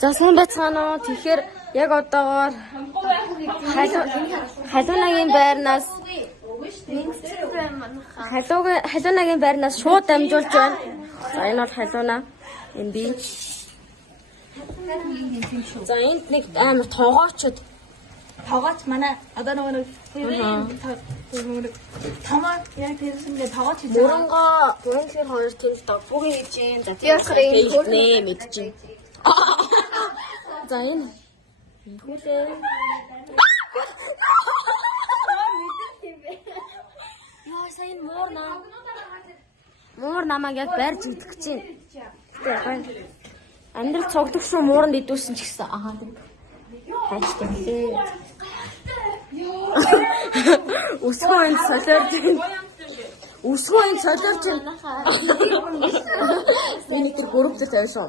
За сайн байцгаана уу. Тэгэхээр яг одоогоор халуунагийн байрнаас халуунагийн байрнаас шууд дамжуулж байна. За энэ бол халууна. Энэ би. За энд нэг амар тоогоочод манай одоо нэг томоо яг тэрсэндээ тоогооч хийж мөрөнгө тэр хоёр тийм догбугийн хийж юм. За тийм нэ мэдчихэв. За энэ хүүлээ. Яа сайн муур намайг яг байрж идэх гэж байна. Амьдрал цогдох шүү мууранд идүүлсэн ч гэсэн аа тийм хайчтай лээ. Өсгөөнд солиорч байна. Энэ тэр гөрөвдөд тавьсан.